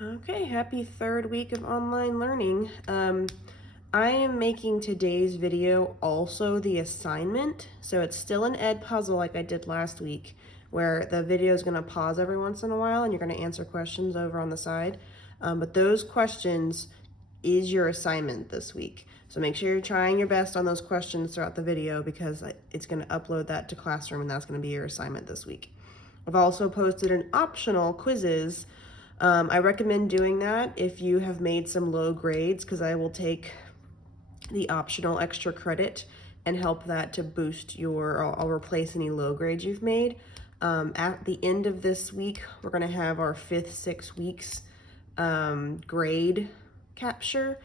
Okay, happy third week of online learning. I am making today's video also the assignment, so it's still an ed puzzle like I did last week, where the video is going to pause every once in a while and you're going to answer questions over on the side. But those questions is your assignment this week. So make sure you're trying your best on those questions throughout the video because it's going to upload that to Classroom and that's going to be your assignment this week. I've also posted an optional quizzes. I recommend doing that if you have made some low grades because I will take the optional extra credit and help that to boost your, or I'll replace any low grades you've made. At the end of this week, we're going to have our 5th 6 weeks grade capture.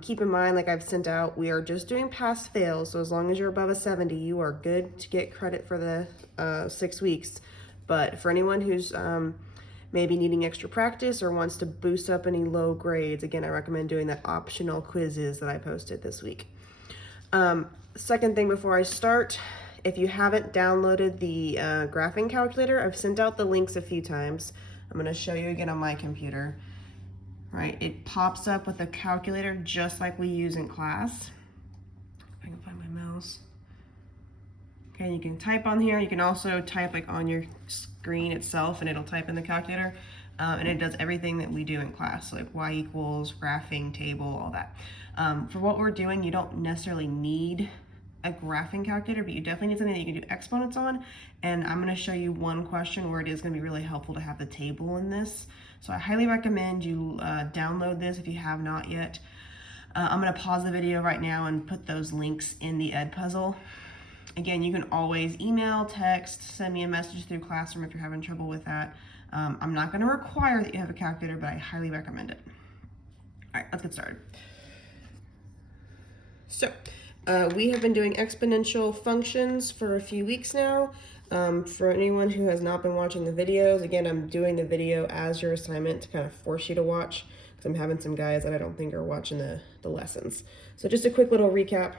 Keep in mind, like I've sent out, we are just doing pass fail. So as long as you're above a 70, you are good to get credit for the 6 weeks. But for anyone who's maybe needing extra practice or wants to boost up any low grades, again, I recommend doing that optional quizzes that I posted this week. Second thing before I start, if you haven't downloaded the graphing calculator, I've sent out the links a few times. I'm going to show you again on my computer. Right, it pops up with a calculator just like we use in class. If I can find my mouse. Okay, you can type on here. You can also type like on your screen itself and it'll type in the calculator. And it does everything that we do in class, like y equals, graphing, table, all that. For what we're doing, you don't necessarily need a graphing calculator, but you definitely need something that you can do exponents on. And I'm going to show you one question where it is going to be really helpful to have the table in this. So I highly recommend you download this if you have not yet. I'm going to pause the video right now and put those links in the ed puzzle. Again, you can always email, text, send me a message through Classroom if you're having trouble with that. I'm not going to require that you have a calculator, but I highly recommend it. All right, let's get started. So, we have been doing exponential functions for a few weeks now. For anyone who has not been watching the videos, again, I'm doing the video as your assignment to kind of force you to watch because I'm having some guys that I don't think are watching the lessons. So just a quick little recap.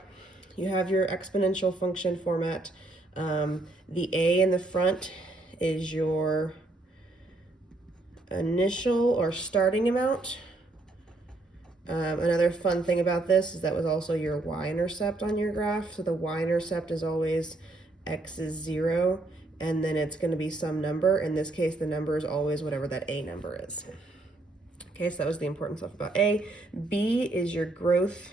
You have your exponential function format. The A in the front is your initial or starting amount. Another fun thing about this is that was also your y-intercept on your graph. So the y-intercept is always x is 0, and then it's going to be some number. In this case, the number is always whatever that a number is. Okay, so that was the important stuff about A. B is your growth.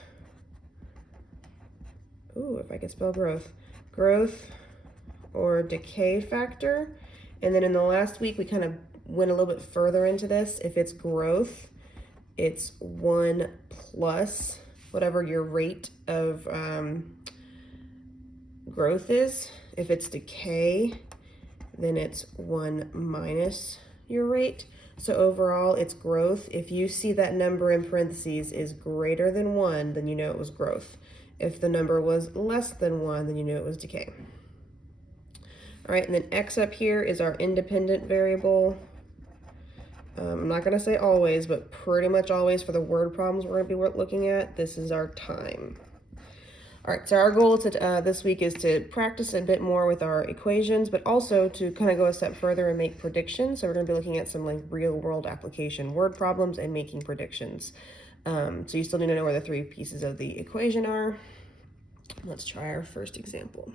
Ooh, if I could spell growth. Growth or decay factor. And then in the last week, we kind of went a little bit further into this. If it's growth, it's 1 plus whatever your rate of growth is. If it's decay, then it's 1 minus your rate. So overall, it's growth. If you see that number in parentheses is greater than 1, then you know it was growth. If the number was less than 1, then you knew it was decay. All right, and then x up here is our independent variable. I'm not going to say always, but pretty much always for the word problems we're going to be looking at, this is our time. All right, so our goal this week is to practice a bit more with our equations, but also to kind of go a step further and make predictions. So we're going to be looking at some like real world application word problems and making predictions. So you still need to know where the 3 pieces of the equation are. Let's try our first example.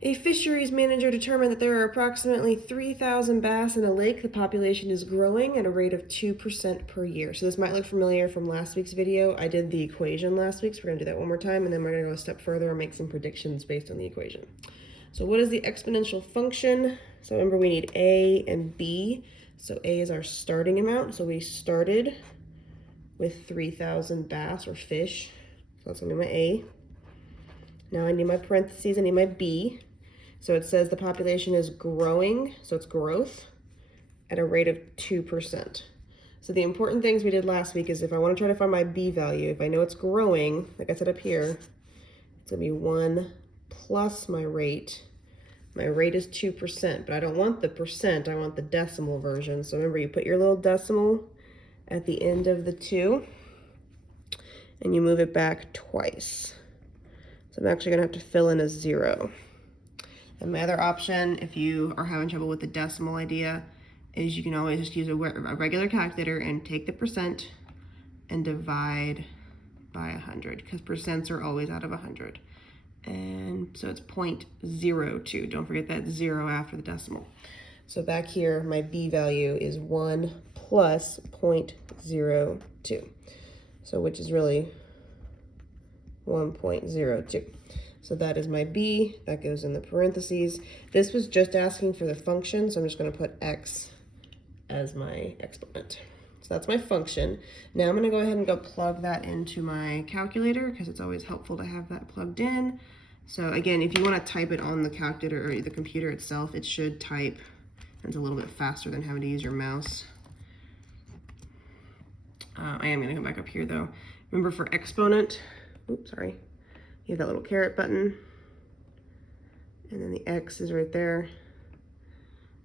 A fisheries manager determined that there are approximately 3,000 bass in a lake. The population is growing at a rate of 2% per year. So this might look familiar from last week's video. I did the equation last week, so we're going to do that one more time, and then we're going to go a step further and make some predictions based on the equation. So what is the exponential function? So remember, we need A and B. So A is our starting amount. So we started with 3,000 bass or fish. So that's going to be my A. Now I need my parentheses, I need my B. So it says the population is growing, so it's growth, at a rate of 2%. So the important things we did last week is if I want to try to find my B value, if I know it's growing, like I said up here, it's going to be 1 plus my rate. My rate is 2%, but I don't want the percent, I want the decimal version. So remember, you put your little decimal at the end of the 2, and you move it back twice. So I'm actually going to have to fill in a 0. And my other option, if you are having trouble with the decimal idea, is you can always just use a regular calculator and take the percent and divide by 100, because percents are always out of 100. And so it's 0.02. Don't forget that 0 after the decimal. So back here, my b value is 1 plus 0.02. So which is really 1.02. So that is my b. That goes in the parentheses. This was just asking for the function, so I'm just going to put x as my exponent. So that's my function. Now I'm going to go ahead and go plug that into my calculator, because it's always helpful to have that plugged in. So again, if you want to type it on the calculator or the computer itself, it should type. It's a little bit faster than having to use your mouse. I am going to come back up here though. Remember for exponent, oops, sorry, you have that little caret button, and then the x is right there.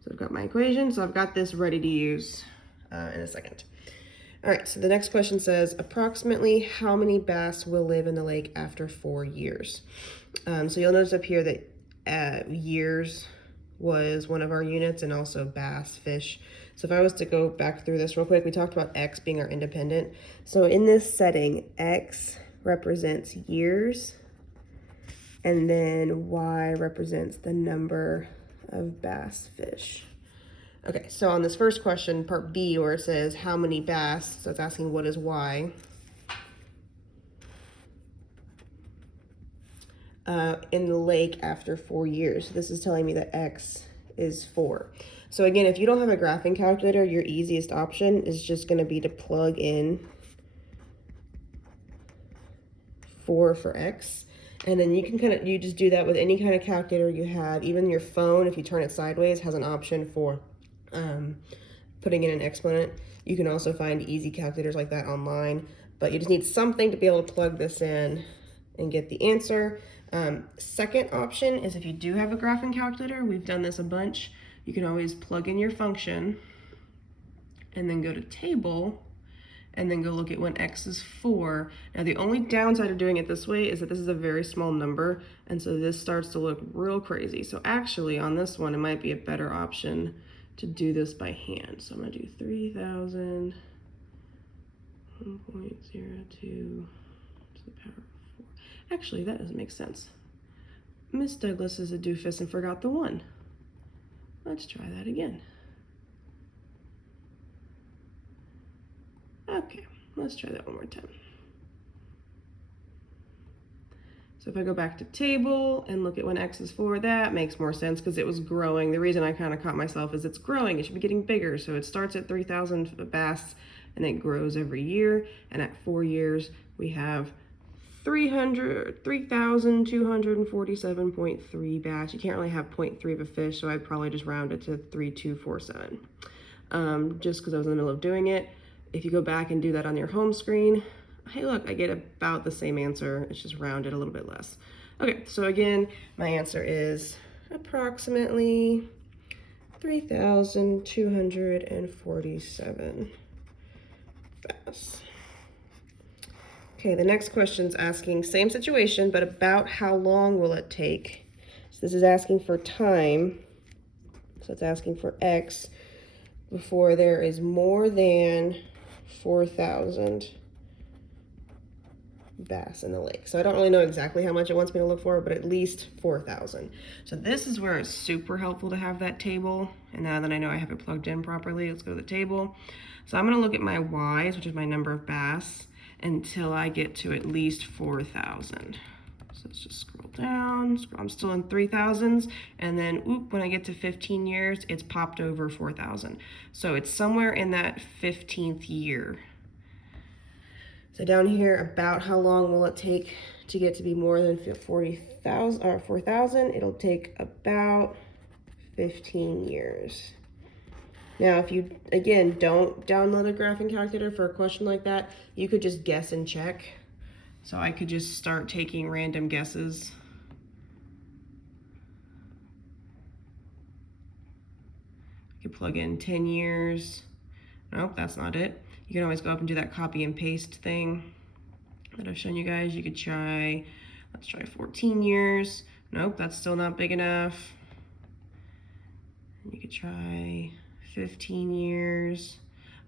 So I've got my equation, so I've got this ready to use in a second. All right, so the next question says, approximately how many bass will live in the lake after 4 years? So you'll notice up here that years was one of our units, and also bass, fish. So if I was to go back through this real quick, we talked about x being our independent. So in this setting, x represents years, and then y represents the number of bass fish. Okay, so on this first question, part B, where it says how many bass, so it's asking what is y. In the lake after 4 years. This is telling me that x is 4. So again, if you don't have a graphing calculator, your easiest option is just going to be to plug in 4 for x. And then you can you just do that with any kind of calculator you have. Even your phone, if you turn it sideways, has an option for putting in an exponent. You can also find easy calculators like that online, but you just need something to be able to plug this in and get the answer. Second option is if you do have a graphing calculator, we've done this a bunch, you can always plug in your function and then go to table and then go look at when x is 4. Now the only downside of doing it this way is that this is a very small number, and so this starts to look real crazy. So actually on this one, it might be a better option to do this by hand. So I'm gonna do 3,000, 1.02 to the power of 4. Actually, that doesn't make sense. Miss Douglas is a doofus and forgot the 1. Let's try that again. Okay, let's try that one more time. So if I go back to table and look at when x is 4, that makes more sense because it was growing. The reason I kind of caught myself is it's growing. It should be getting bigger. So it starts at 3,000 bass and it grows every year. And at 4 years, we have 3,247.3 bass. You can't really have 0.3 of a fish, so I'd probably just round it to 3,247. Just because I was in the middle of doing it. If you go back and do that on your home screen, hey look, I get about the same answer. It's just rounded a little bit less. Okay, so again, my answer is approximately 3,247 bass. Okay, the next question's asking, same situation, but about how long will it take? So this is asking for time. So it's asking for x before there is more than 4,000 bass in the lake. So I don't really know exactly how much it wants me to look for, but at least 4,000. So this is where it's super helpful to have that table. And now that I know I have it plugged in properly, let's go to the table. So I'm gonna look at my y's, which is my number of bass, until I get to at least 4,000. So let's just scroll down. I'm still in 3,000s, and then when I get to 15 years, it's popped over 4,000. So it's somewhere in that 15th year. So down here, about how long will it take to get to be more than 40,000 or 4,000? It'll take about 15 years. Now, if you, again, don't download a graphing calculator for a question like that, you could just guess and check. So I could just start taking random guesses. I could plug in 10 years. Nope, that's not it. You can always go up and do that copy and paste thing that I've shown you guys. You could try, let's try 14 years. Nope, that's still not big enough. You could try 15 years.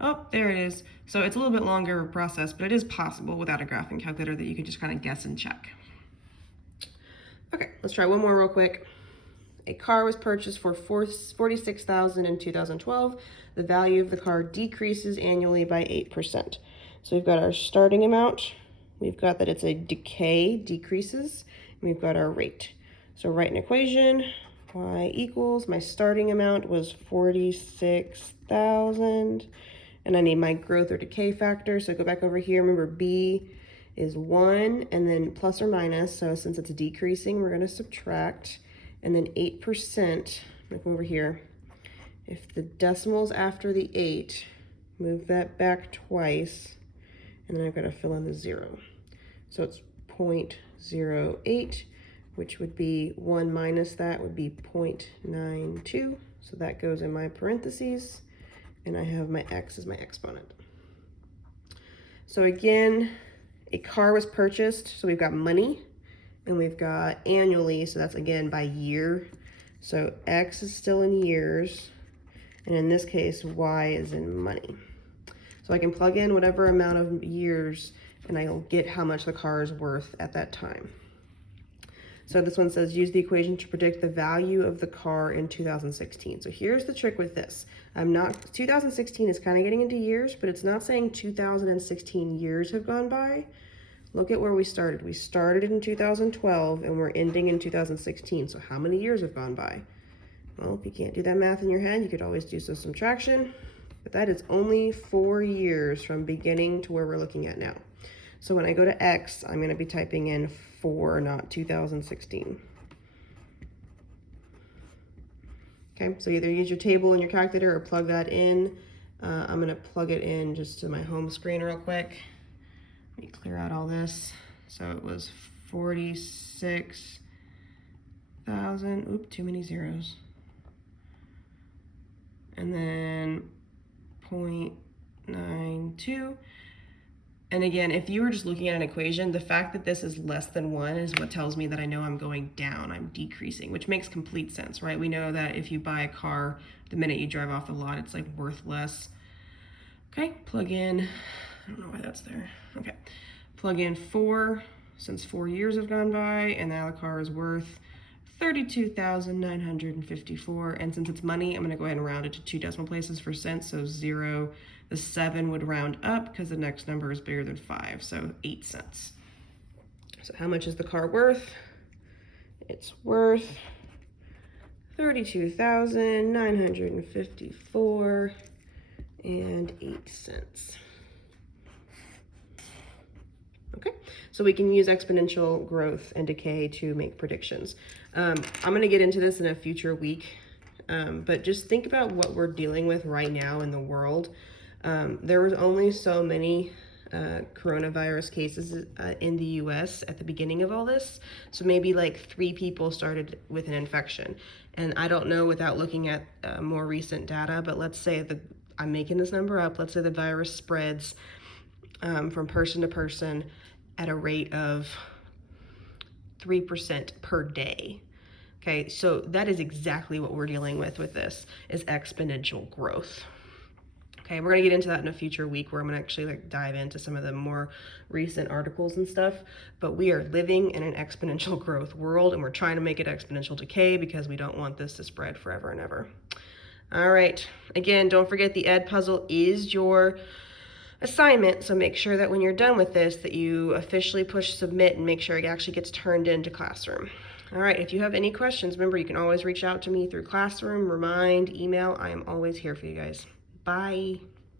Oh, there it is. So it's a little bit longer process, but it is possible without a graphing calculator that you can just kind of guess and check. Okay, let's try one more real quick. A car was purchased for $46,000 in 2012. The value of the car decreases annually by 8%. So we've got our starting amount. We've got that it's a decay, decreases, and we've got our rate. So write an equation. Y equals, my starting amount was 46,000, and I need my growth or decay factor. So go back over here. Remember, B is 1 and then plus or minus. So since it's decreasing, we're going to subtract. And then 8%, look over here. If the decimal's after the 8, move that back twice, and then I've got to fill in the 0. So it's 0.08, which would be 1 minus that would be 0.92. So that goes in my parentheses, and I have my x as my exponent. So again, a car was purchased, so we've got money, and we've got annually, so that's again by year. So x is still in years, and in this case, y is in money. So I can plug in whatever amount of years, and I'll get how much the car is worth at that time. So this one says, use the equation to predict the value of the car in 2016. So here's the trick with this. 2016 is kind of getting into years, but it's not saying 2016 years have gone by. Look at where we started. We started in 2012 and we're ending in 2016. So how many years have gone by? Well, if you can't do that math in your head, you could always do some subtraction, but that is only 4 years from beginning to where we're looking at now. So when I go to X, I'm going to be typing in 4, not 2016. Okay, so either use your table in your calculator or plug that in. I'm going to plug it in just to my home screen real quick. Let me clear out all this. So it was 46,000. Oop, too many zeros. And then 0.92. And again, if you were just looking at an equation, the fact that this is less than 1 is what tells me that I know I'm going down, I'm decreasing, which makes complete sense, right? We know that if you buy a car, the minute you drive off the lot, it's like worth less. Okay, plug in, I don't know why that's there. Okay, plug in 4, since 4 years have gone by, and now the car is worth $32,954. And since it's money, I'm gonna go ahead and round it to 2 decimal places for cents, so 0. The 7 would round up because the next number is bigger than 5, so 8 cents. So how much is the car worth? It's worth $32,954 and 8 cents. Okay, so we can use exponential growth and decay to make predictions. I'm going to get into this in a future week, but just think about what we're dealing with right now in the world. There was only so many coronavirus cases in the US at the beginning of all this. So maybe like 3 people started with an infection. And I don't know without looking at more recent data, but let's say I'm making this number up. Let's say the virus spreads from person to person at a rate of 3% per day. Okay, so that is exactly what we're dealing with this, is exponential growth. Okay, we're gonna get into that in a future week where I'm gonna actually dive into some of the more recent articles and stuff, but we are living in an exponential growth world and we're trying to make it exponential decay because we don't want this to spread forever and ever. All right, again, don't forget the Ed Puzzle is your assignment, so make sure that when you're done with this that you officially push submit and make sure it actually gets turned into Classroom. All right, if you have any questions, remember you can always reach out to me through Classroom, Remind, email. I am always here for you guys. Bye.